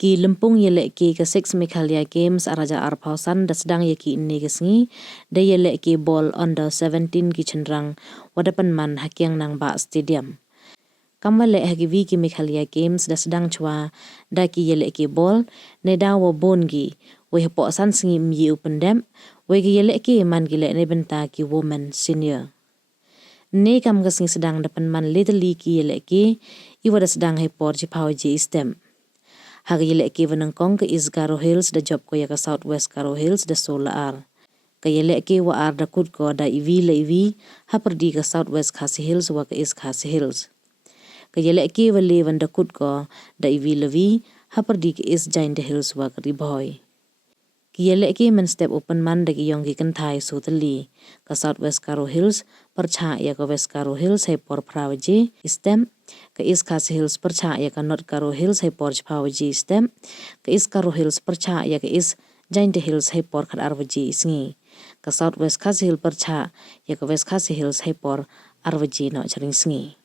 Ki lempung yalehke ke 6 Meghalaya Games araja arpausan da Sdang yaki inni kesngi da yalehke bol under 17 ki chynrang wadapan man hakyang nang ba stadium. Kamale hagi vi ki Meghalaya Games da Sdang chua da ki yalehke bol ne da wo bongi we hepo san sngi myi upendem we ki yalehke man ki le ne benta ki woman senior. Ne kam kesngi Sdang dapan man little ki yalehke iwa da Sdang hepor jipau je istem. Hagi yalehke venengkong ke is Garo Hills da job ko ya ke Southwest Garo Hills da sola ar. Ke yalehke wa ar da kut ko da ivi la ivi ha perdi ke Southwest Khasi Hills wa ke is Khasi Hills. Ke yalehke wa le da kut ko da ivi levi ha perdi ke is Giant Hills wa ke riboy. Ki yalehke men step open man da ki yong ki kenthai sutali ke Southwest Garo Hills percha ya ke West Garo Hills hai por prawaji istem ke is Khasi Hills percha ya ke North Garo Hills hai por prawaji istem ke is Garo Hills percha ya ke is Giant Hills hai por khad arwaji isngi ke Southwest Khasi Hills percha ya ke West Khasi Hills hai por arwaji no charing sngi.